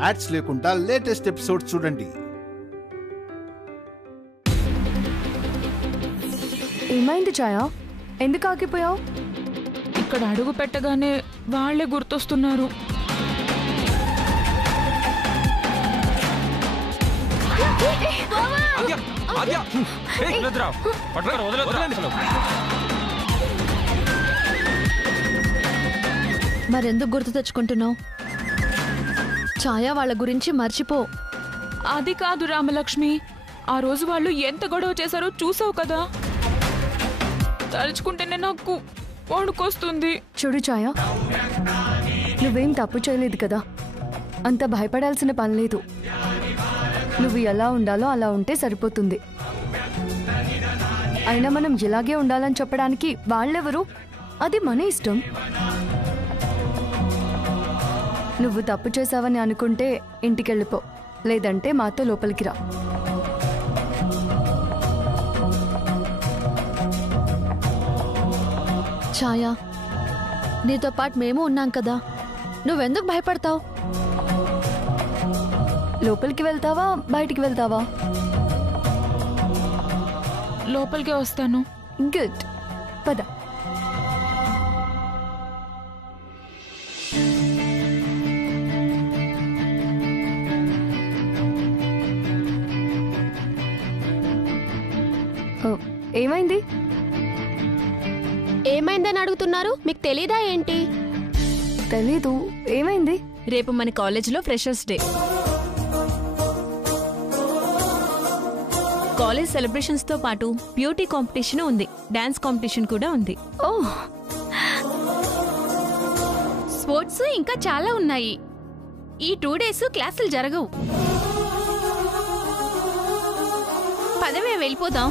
Ads లేకుండా latest episode చూడండి. ఏమైంది ఛాయా? ఎందుకు ఆగిపోయావు? ఇక్కడ అడుగు పెట్టగానే వాళ్లే గుర్తొస్తున్నారు. మరెందుకు గుర్తు తెచ్చుకుంటున్నావు? ఛాయా వాళ్ళ గురించి మర్చిపో. అది కాదు రామలక్ష్మి, ఆ రోజు వాళ్ళు ఎంత గొడవ చేశారో చూసావు కదా. తలుచుకుంటేనే నాకు వణుకొస్తుంది. చూడు ఛాయా, నువ్వేం తప్పు చేయలేదు కదా, అంత భయపడాల్సిన పని లేదు. నువ్వు ఎలా ఉండాలో అలా ఉంటే సరిపోతుంది. అయినా మనం ఇలాగే ఉండాలని చెప్పడానికి వాళ్ళెవరు? అది మన ఇష్టం. నువ్వు తప్పు చేసావని అనుకుంటే ఇంటికెళ్ళిపో, లేదంటే మాతో లోపలికి రా. ఛాయా, నీతో పాటు మేము ఉన్నాం కదా, నువ్వెందుకు భయపడతావు? లోపలికి వెళ్తావా బయటికి వెళ్తావా? లోపలికే వస్తాను. గుడ్, పద. ఏమైంది? ఏమైందని అడుగుతున్నారు? మీకు తెలీదా ఏంటి? తెలీదు. ఏమైంది? రేపు మన కాలేజీలో ఫ్రెషర్స్ డే. కాలేజ్ సెలబ్రేషన్స్ తో పాటు బ్యూటీ కాంపిటీషన్ ఉంది, డాన్స్ కాంపిటీషన్ కూడా ఉంది. ఓహ్, స్పోర్ట్స్ ఇంకా చాలా ఉన్నాయి. ఈ 2 days క్లాసులు జరగవు. పదవే వెళ్ళిపోదాం.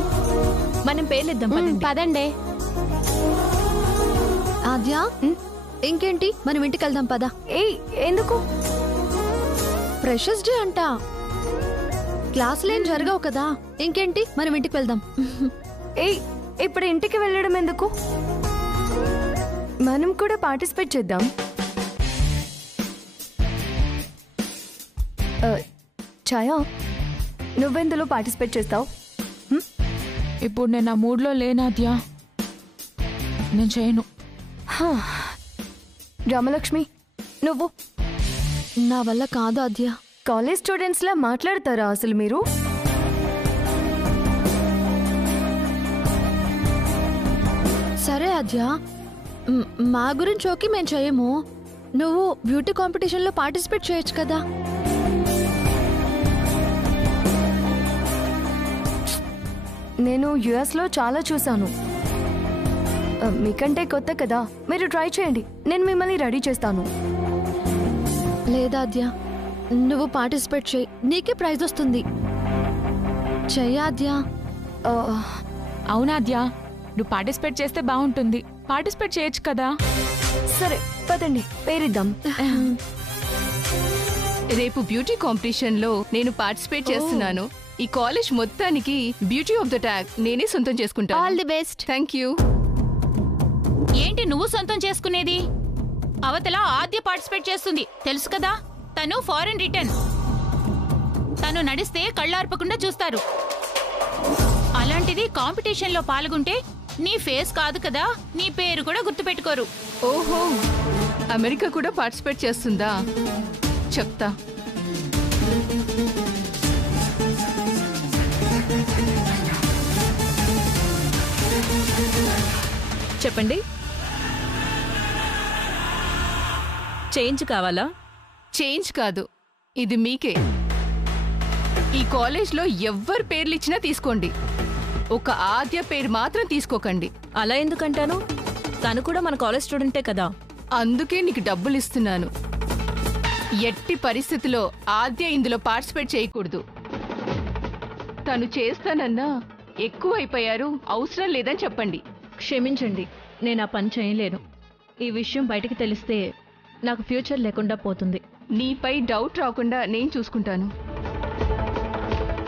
మనం పేర్లిద్దాం. పదండి. ఆద్య, ఇంకేంటి, మనం ఇంటికి వెళ్దాం పద. ఎందుకు? ఫ్రెషర్స్ డే అంట, క్లాసులేం జరగవు కదా. ఇంకేంటి, మనం ఇంటికి వెళ్దాం. ఇప్పుడు ఇంటికి వెళ్ళడం ఎందుకు? మనం కూడా పార్టిసిపేట్ చేద్దాం. ఛాయా, నువ్వెందులో పార్టిసిపేట్ చేస్తావు? ఇప్పుడు నేను ఆ మూడ్లో లేనాద్యా, నేను చేయను. రామలక్ష్మి, నువ్వు? నా వల్ల కాదు ఆద్య. కాలేజ్ స్టూడెంట్స్ లా మాట్లాడతారా అసలు మీరు? సరే ఆద్య, మా గురించి ఓకే, మేము చేయము. నువ్వు బ్యూటీ కాంపిటీషన్లో పార్టిసిపేట్ చేయొచ్చు కదా. నేను యుఎస్లో చాలా చూశాను. మీకంటే కొత్త కదా, మీరు ట్రై చేయండి, నేను మిమ్మల్ని రెడీ చేస్తాను. లేదాద్య, నువ్వు పార్టిసిపేట్ చేయి, నీకే ప్రైజ్ వస్తుంది. చెయ్యాద్య. అవునాద్యా, నువ్వు పార్టిసిపేట్ చేస్తే బాగుంటుంది. పార్టిసిపేట్ చేయొచ్చు కదా. సరే పదండి, పేరిద్దాం. రేపు బ్యూటీ కాంపిటీషన్ లో నేను పార్టిసిపేట్ చేస్తున్నాను. ఈ కాలేజ్ మొత్తానికి బ్యూటీ ఆఫ్ ద ట్యాగ్ నేనే సొంతం చేసుకుంటాను. All the best. Thank you. ఏంటి నువ్వు సొంతం చేసుకునేది? అవతల ఆద్య పార్టిసిపేట్ చేస్తుంది, తెలుసు కదా. తను ఫారెన్ రిటర్న్. తను నడిస్తే కళ్ళార్పకుండా చూస్తారు. అలాంటిది కాంపిటీషన్ లో పాల్గొంటే నీ ఫేస్ కాదు కదా, నీ పేరు కూడా గుర్తుపెట్టుకోరు. ఓహో, అమెరికా కూడా పార్టిసిపేట్ చేస్తుందా? చెప్తా. చెప్పండి, చేంజ్ కావాలా? చేంజ్ కాదు, ఇది మీకే. ఈ కాలేజ్లో ఎవ్వరు పేర్లు ఇచ్చినా తీసుకోండి, ఒక ఆద్య పేరు మాత్రం తీసుకోకండి. అలా ఎందుకంటాను? తను కూడా మన కాలేజ్ స్టూడెంటే కదా. అందుకే నీకు డబ్బులు ఇస్తున్నాను. ఎట్టి పరిస్థితిలో ఆద్య ఇందులో పార్టిసిపేట్ చేయకూడదు. తను చేస్తానన్నా ఎక్కువ అయిపోయారు, అవసరం లేదని చెప్పండి. క్షమించండి, నేను ఆ పని చేయలేను. ఈ విషయం బయటికి తెలిస్తే నాకు ఫ్యూచర్ లేకుండా పోతుంది. నీపై డౌట్ రాకుండా నేను చూసుకుంటాను.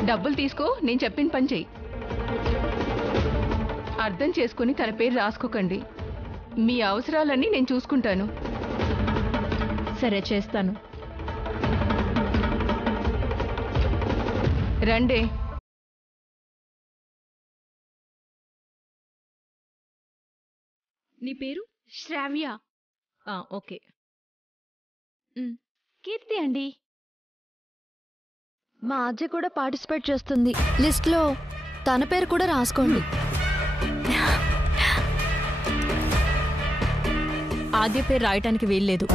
డబ్బులు తీసుకో, నేను చెప్పిన పని చెయ్యి. అర్థం చేసుకుని తన పేరు రాసుకోకండి. మీ అవసరాలన్నీ నేను చూసుకుంటాను. సరే, చేస్తాను. రండి. నీ పేరు? శ్రావ్య. ఓకే. కీర్తి అండి. మా ఆద్య కూడా పార్టిసిపేట్ చేస్తుంది. లిస్ట్లో తన పేరు కూడా రాసుకోండి. ఆద్య పేరు రాయటానికి వీల్లేదు.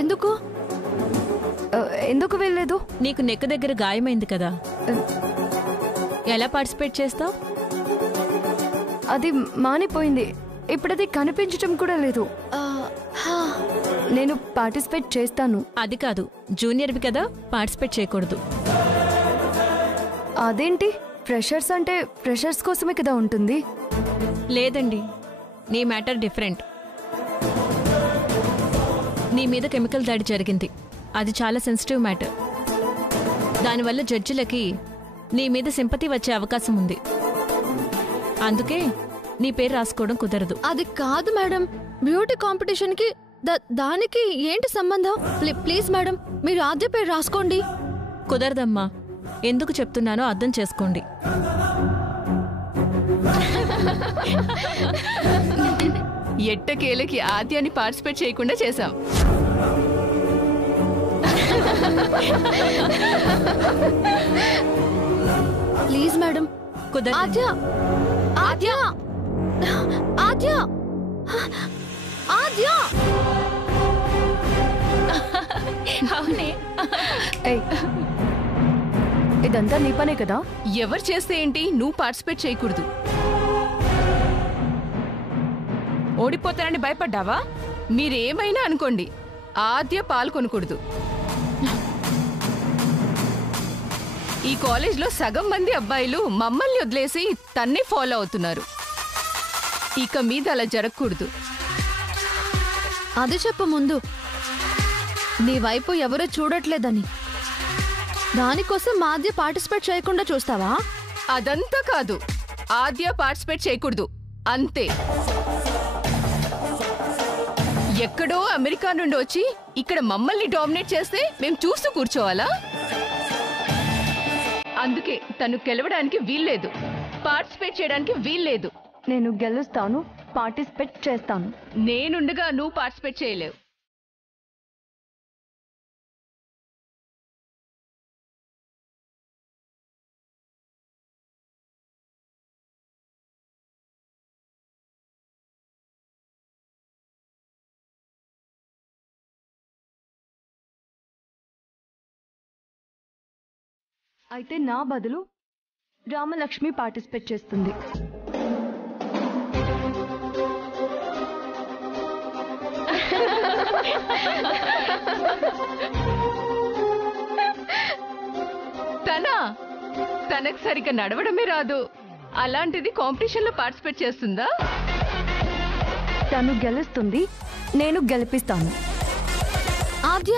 ఎందుకు? ఎందుకు వెళ్ళలేదు? నీకు నెక్ దగ్గర గాయమైంది కదా, ఎలా పార్టిసిపేట్ చేస్తావు? అది మానిపోయింది. ఇప్పుడది కనిపించటం కూడా లేదు. నేను పార్టిసిపేట్ చేస్తాను. అది కాదు, జూనియర్వి కదా, పార్టిసిపేట్ చేయకూడదు. అదేంటి? ఫ్రెషర్స్ అంటే ఫ్రెషర్స్ కోసమే కదా ఉంటుంది. లేదండి, నీ మ్యాటర్ డిఫరెంట్. నీ మీద కెమికల్ దాడి జరిగింది. అది చాలా సెన్సిటివ్ మ్యాటర్. దానివల్ల జడ్జిలకి నీ మీద సింపతి వచ్చే అవకాశం ఉంది. అందుకే నీ పేరు రాసుకోవడం కుదరదు. అది కాదు మేడం, బ్యూటీ కాంపిటీషన్ కి దానికి ఏంటి సంబంధం? ప్లీజ్ మేడం, మీరు ఆద్య పేరు రాసుకోండి. కుదరదమ్మా. ఎందుకు చెప్తున్నానో అర్థం చేసుకోండి. ఎట్టకేలకి ఆద్యాన్ని పార్టిసిపేట్ చేయకుండా చేశాం. Please madam. కుదరదు. ఆద్య ఆద్య ఆద్య ఆద్య. అవునే. ఏయ్, ఇదంతా నీ పనే కదా. ఎవరు చేస్తే ఏంటి, నువ్వు పార్టిసిపేట్ చేయకూడదు. ఓడిపోతానని భయపడ్డావా? మీరేమైనా అనుకోండి, ఆద్య పాల్గొనకూడదు. ఈ కాలేజ్లో సగం మంది అబ్బాయిలు మమ్మల్ని వదిలేసి తన్నే ఫాలో అవుతున్నారు. ఇక మీద అలా జరగకూడదు. అది చెప్పు ముందు. నీ వైపు ఎవరూ చూడట్లేదని దానికోసం మా ఆద్య పార్టిసిపేట్ చేయకుండా చూస్తావా? అదంతా కాదు, ఆద్య పార్టిసిపేట్ చేయకూడదు అంతే. ఎక్కడో అమెరికా నుండి వచ్చి ఇక్కడ మమ్మల్ని డామినేట్ చేస్తే మేము చూస్తూ కూర్చోవాలా? అందుకే తను గెలవడానికి వీల్లేదు, పార్టిసిపేట్ చేయడానికి వీల్లేదు. నేను గెలుస్తాను, పార్టిసిపేట్ చేస్తాను. నేనుండగా నువ్వు పార్టిసిపేట్ చేయలేవు. అయితే నా బదులు రామలక్ష్మి పార్టిసిపేట్ చేస్తుంది. తనకు సరిగ్గా నడవడమే రాదు, అలాంటిది కాంపిటీషన్లో పార్టిసిపేట్ చేస్తుందా? తను గెలుస్తుంది, నేను గెలిపిస్తాను. ఆద్య,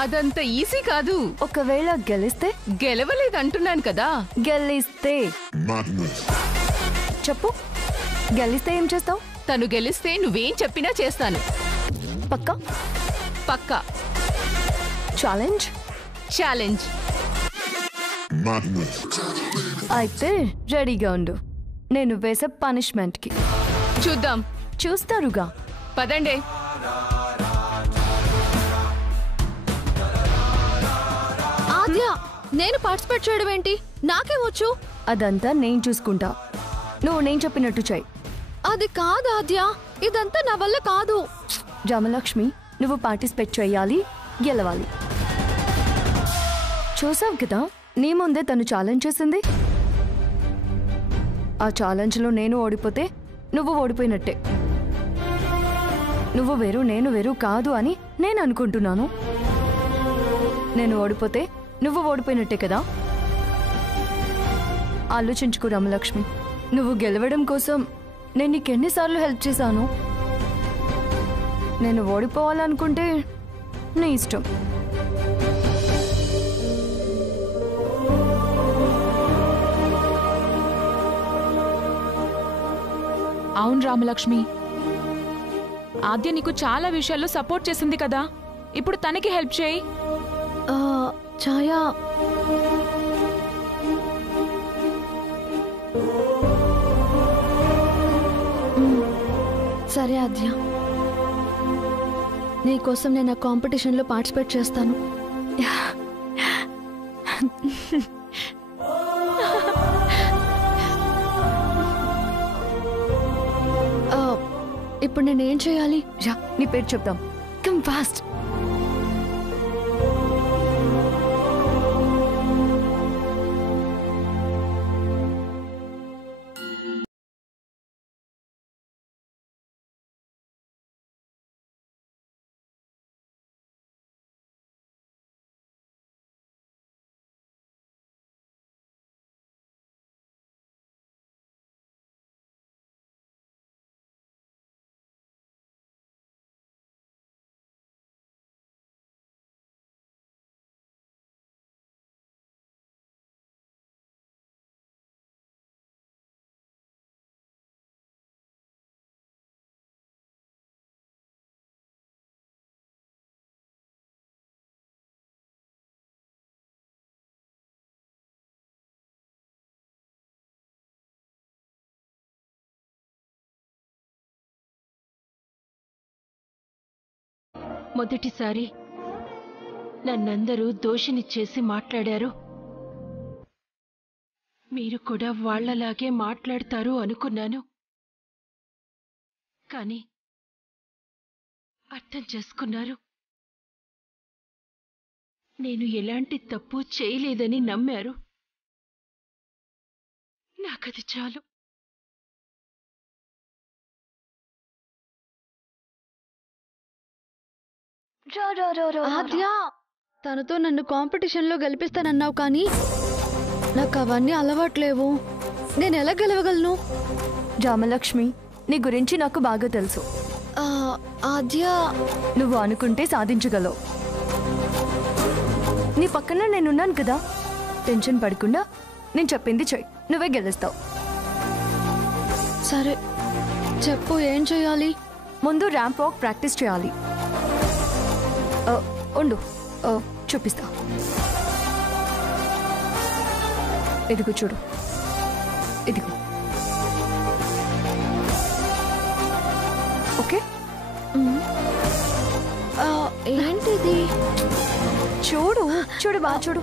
అదంత ఈజీ కాదు. ఒకవేళ గెలిస్తే? గెలవలేదంటున్నాను కదా. గెలిస్తే చెప్పు, గెలిస్తే ఏం చేస్తావు? తను గెలిస్తే నువ్వేం చెప్పినా చేస్తాను. పక్కా? పక్కా. ఛాలెంజ్? ఛాలెంజ్. అయితే రెడీగా ఉండు, నేను వేసే పనిష్మెంట్కి. చూద్దాం. చూస్తారుగా. పదండి. ఆద్య, నేను పార్టిసిపేట్ చేయడం ఏంటి? నాకేమొచ్చు? అదంతా నేను చూసుకుంటా, నువ్వు నేను చెప్పినట్టు చెయ్యి. అది కాదు ఆద్య, ఇదంతా నా వల్ల కాదు. రామలక్ష్మి, నువ్వు పార్టిసిపేట్ చేయాలి, గెలవాలి. చూసావు కదా, నీ ముందే తను ఛాలెంజ్ చేసింది. ఆ ఛాలెంజ్లో నేను ఓడిపోతే నువ్వు ఓడిపోయినట్టే. నువ్వు వేరు, నేను వేరు కాదు అని నేను అనుకుంటున్నాను. నేను ఓడిపోతే నువ్వు ఓడిపోయినట్టే కదా. ఆలోచించుకో రామలక్ష్మి, నువ్వు గెలవడం కోసం నేను నీకెన్నిసార్లు హెల్ప్ చేశాను. నేను ఓడిపోవాలనుకుంటే నీ ఇష్టం. అవును రామలక్ష్మి, ఆద్య నీకు చాలా విషయాల్లో సపోర్ట్ చేసింది కదా, ఇప్పుడు తనకి హెల్ప్ చేయి. ఛాయా సరే ఆద్య, నీకోసం నేను ఆ కాంపిటీషన్లో పార్టిసిపేట్ చేస్తాను. ఇప్పుడు నేనేం చేయాలి? రా, నీ పేరు చెప్దాం. Come fast. మొదటిసారి నన్నందరూ దోషిని చేసి మాట్లాడారు. మీరు కూడా వాళ్లలాగే మాట్లాడతారు అనుకున్నాను. కానీ అర్థం చేసుకున్నారు. నేను ఎలాంటి తప్పు చేయలేదని నమ్మారు. నాకది చాలు. ఆద్య, తనతో నన్ను కాంపిటీషన్లో గెలిపిస్తానన్నావు, కానీ నాకు అవన్నీ అలవాట్లేవు. నేను ఎలా గెలవగలను? రామలక్ష్మి, నీ గురించి నాకు బాగా తెలుసు. ఆద్య, నువ్వు అనుకుంటే సాధించగలవు. నీ పక్కన నేనున్నాను కదా. టెన్షన్ పడకుండా నేను చెప్పింది చెయ్యి, నువ్వే గెలుస్తావు. సరే చెప్పు, ఏం చేయాలి? ముందు ర్యాంప్ వాక్ ప్రాక్టీస్ చేయాలి. ఉండు, చూపిస్తా. ఇదిగో చూడు, ఇదిగో. ఓకే, ఏంటిది? చూడు చూడు, బాగా చూడు.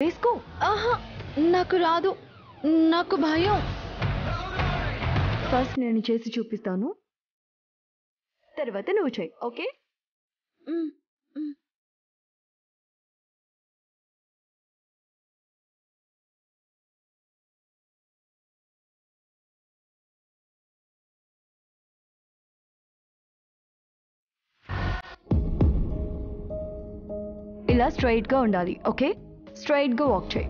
వేసుకో. ఆహా, నాకు రాదు. నాకు భయం. ఫస్ట్ నేను చేసి చూపిస్తాను, తర్వాత నువ్వు చెయ్యి. ఓకే? ఇలా స్ట్రైట్ గా ఉండాలి. ఓకే, స్ట్రైట్ గా వాక్ చేయి.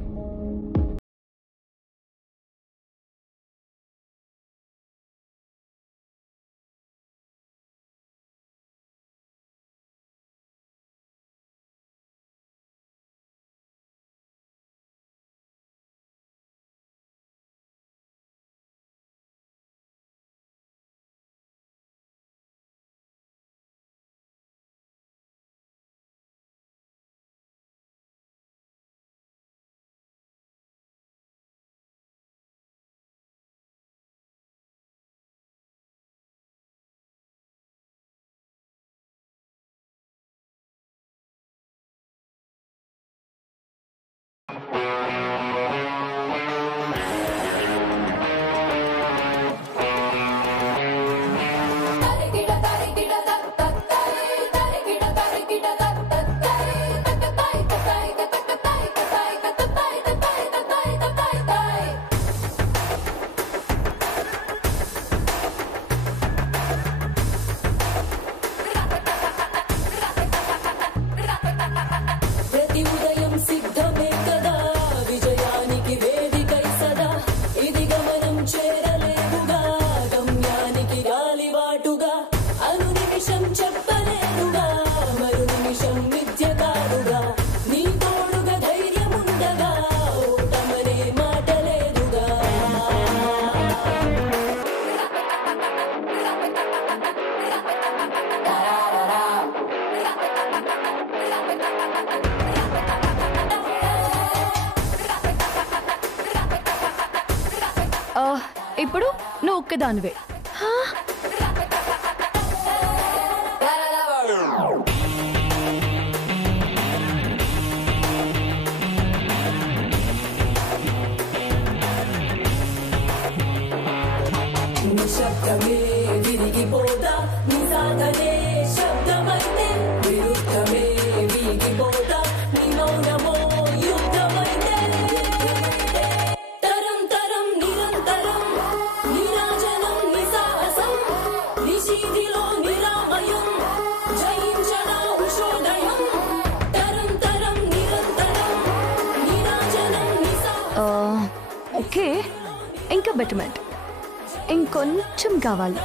ఇప్పుడు నువ్వు ఒక్కదానివే. ఓకే, ఇంకా బెటర్మెంట్ ఇంకొంచెం కావాలి.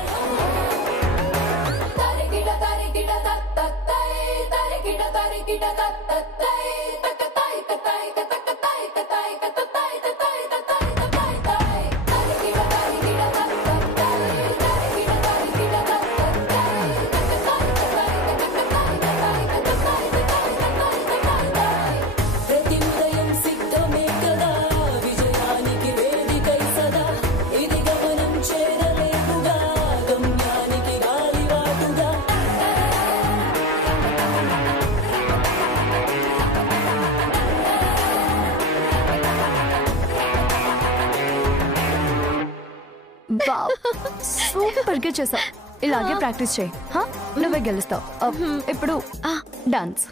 సూపర్ గా చేసావు. ఇలాగే ప్రాక్టీస్ చేయి, నువ్వే గెలుస్తావు. ఇప్పుడు డాన్స్.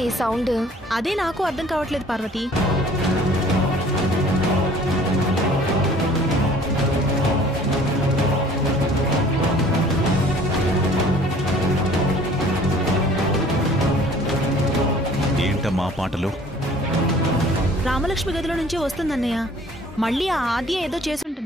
ఈ సౌండ్ అదే నాకు అర్థం కావట్లేదు పార్వతి. ఏంటమ్మా పాటలు? రామలక్ష్మి గదిలో నుంచే వస్తుందన్నయ్య. మళ్ళీ ఆ ఆద్య ఏదో చేసుంటుంది.